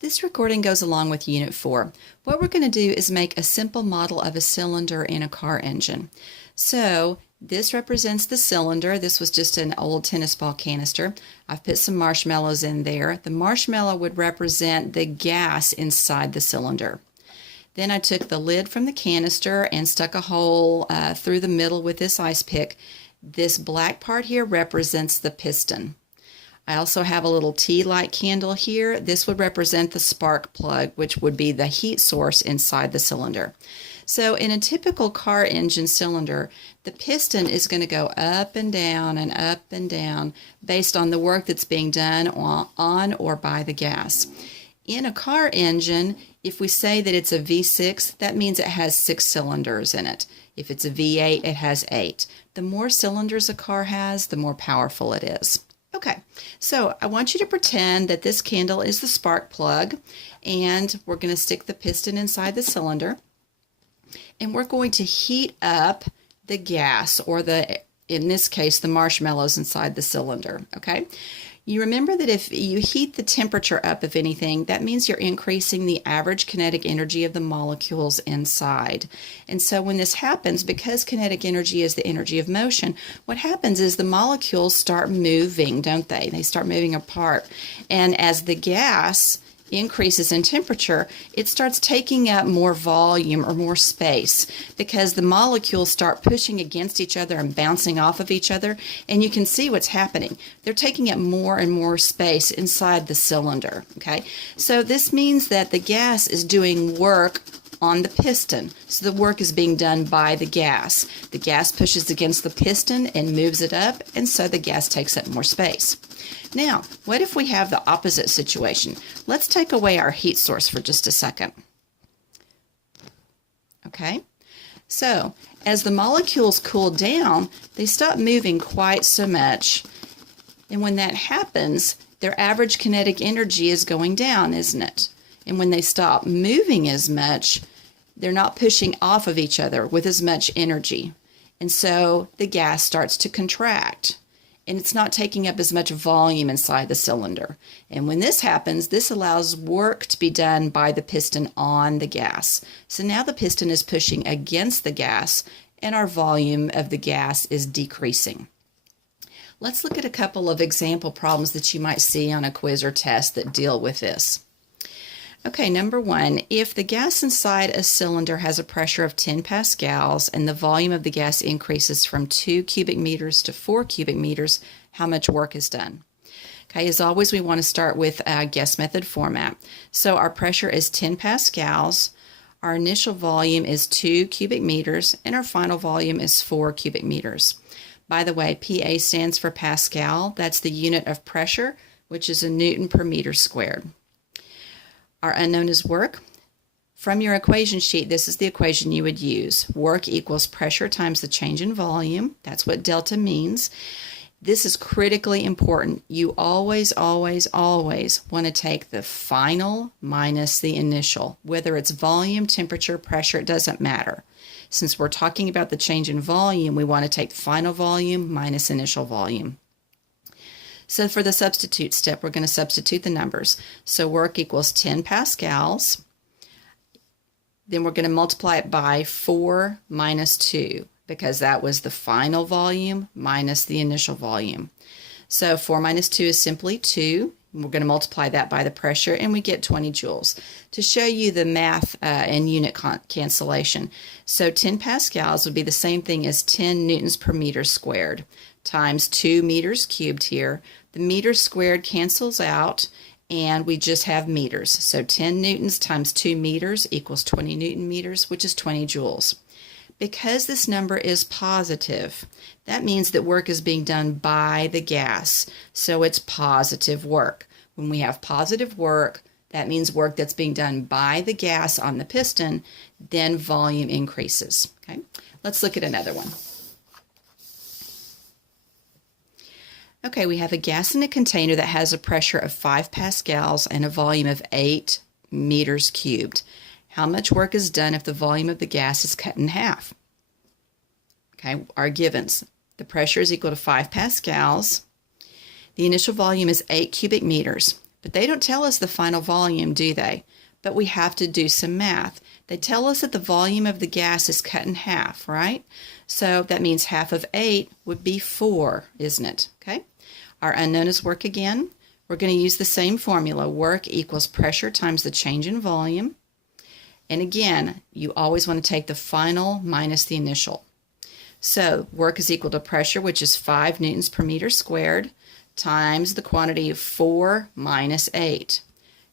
This recording goes along with Unit 4. What we're going to do is make a simple model of a cylinder in a car engine. So this represents the cylinder. This was just an old tennis ball canister. I've put some marshmallows in there. The marshmallow would represent the gas inside the cylinder. Then I took the lid from the canister and stuck a hole through the middle with this ice pick. This black part here represents the piston. I also have a little tea light candle here. This would represent the spark plug, which would be the heat source inside the cylinder. So in a typical car engine cylinder, the piston is going to go up and down based on the work that's being done on or by the gas. In a car engine, if we say that it's a V6, that means it has 6 cylinders in it. If it's a V8, it has 8. The more cylinders a car has, the more powerful it is. Okay, so I want you to pretend that this candle is the spark plug, and we're going to stick the piston inside the cylinder, and we're going to heat up the gas, or in this case, the marshmallows inside the cylinder, okay? You remember that if you heat the temperature up of anything, that means you're increasing the average kinetic energy of the molecules inside. And so when this happens, because kinetic energy is the energy of motion, what happens is the molecules start moving, don't they? They start moving apart. And as the gas increases in temperature, it starts taking up more volume or more space because the molecules start pushing against each other and bouncing off of each other, and you can see what's happening. They're taking up more and more space inside the cylinder, okay? So this means that the gas is doing work on the piston. So the work is being done by the gas. The gas pushes against the piston and moves it up, and so the gas takes up more space. Now, what if we have the opposite situation? Let's take away our heat source for just a second. Okay, so as the molecules cool down, they stop moving quite so much. And when that happens, their average kinetic energy is going down, isn't it? And when they stop moving as much, they're not pushing off of each other with as much energy. And so the gas starts to contract, and it's not taking up as much volume inside the cylinder. And when this happens, this allows work to be done by the piston on the gas. So now the piston is pushing against the gas, and our volume of the gas is decreasing. Let's look at a couple of example problems that you might see on a quiz or test that deal with this. Okay, number 1, if the gas inside a cylinder has a pressure of 10 pascals and the volume of the gas increases from 2 cubic meters to 4 cubic meters, how much work is done? Okay, as always, we want to start with a guess method format. So our pressure is 10 pascals, our initial volume is 2 cubic meters, and our final volume is 4 cubic meters. By the way, PA stands for Pascal. That's the unit of pressure, which is a Newton per meter squared. Our unknown is work. From your equation sheet, this is the equation you would use. Work equals pressure times the change in volume. That's what delta means. This is critically important. You always want to take the final minus the initial. Whether it's volume, temperature, pressure, it doesn't matter. Since we're talking about the change in volume, we want to take the final volume minus initial volume. So for the substitute step, we're going to substitute the numbers. So work equals 10 pascals. Then we're going to multiply it by 4 minus 2, because that was the final volume minus the initial volume. So 4 minus 2 is simply 2. We're going to multiply that by the pressure, and we get 20 joules. To show you the math and unit cancellation, so 10 pascals would be the same thing as 10 newtons per meter squared times 2 meters cubed here. The meters squared cancels out, and we just have meters. So 10 newtons times 2 meters equals 20 newton meters, which is 20 joules. Because this number is positive, that means that work is being done by the gas. So it's positive work. When we have positive work, that means work that's being done by the gas on the piston, then volume increases. Okay, let's look at another one. Okay, we have a gas in a container that has a pressure of 5 pascals and a volume of 8 meters cubed. How much work is done if the volume of the gas is cut in half? Okay, our givens. The pressure is equal to 5 pascals. The initial volume is 8 cubic meters. but they don't tell us the final volume, do they? But we have to do some math. They tell us that the volume of the gas is cut in half, right? So that means half of 8 would be 4, isn't it? Okay. Our unknown is work again. We're going to use the same formula. Work equals pressure times the change in volume. And again, you always want to take the final minus the initial. So work is equal to pressure, which is 5 newtons per meter squared, times the quantity of 4 minus 8.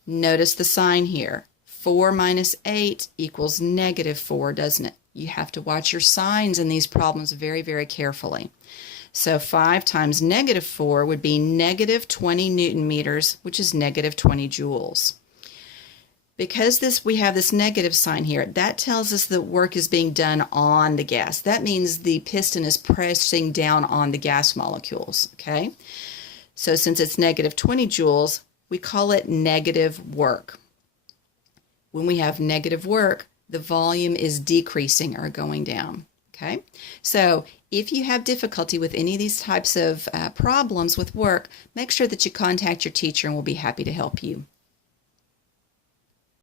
Notice the sign here. 4 minus 8 equals negative 4, doesn't it? You have to watch your signs in these problems very, very carefully. So 5 times negative 4 would be negative 20 newton meters, which is negative 20 joules. Because we have this negative sign here, that tells us that work is being done on the gas. That means the piston is pressing down on the gas molecules, okay? So since it's negative 20 joules, we call it negative work. When we have negative work, the volume is decreasing or going down, okay? So if you have difficulty with any of these types of problems with work, make sure that you contact your teacher and we'll be happy to help you.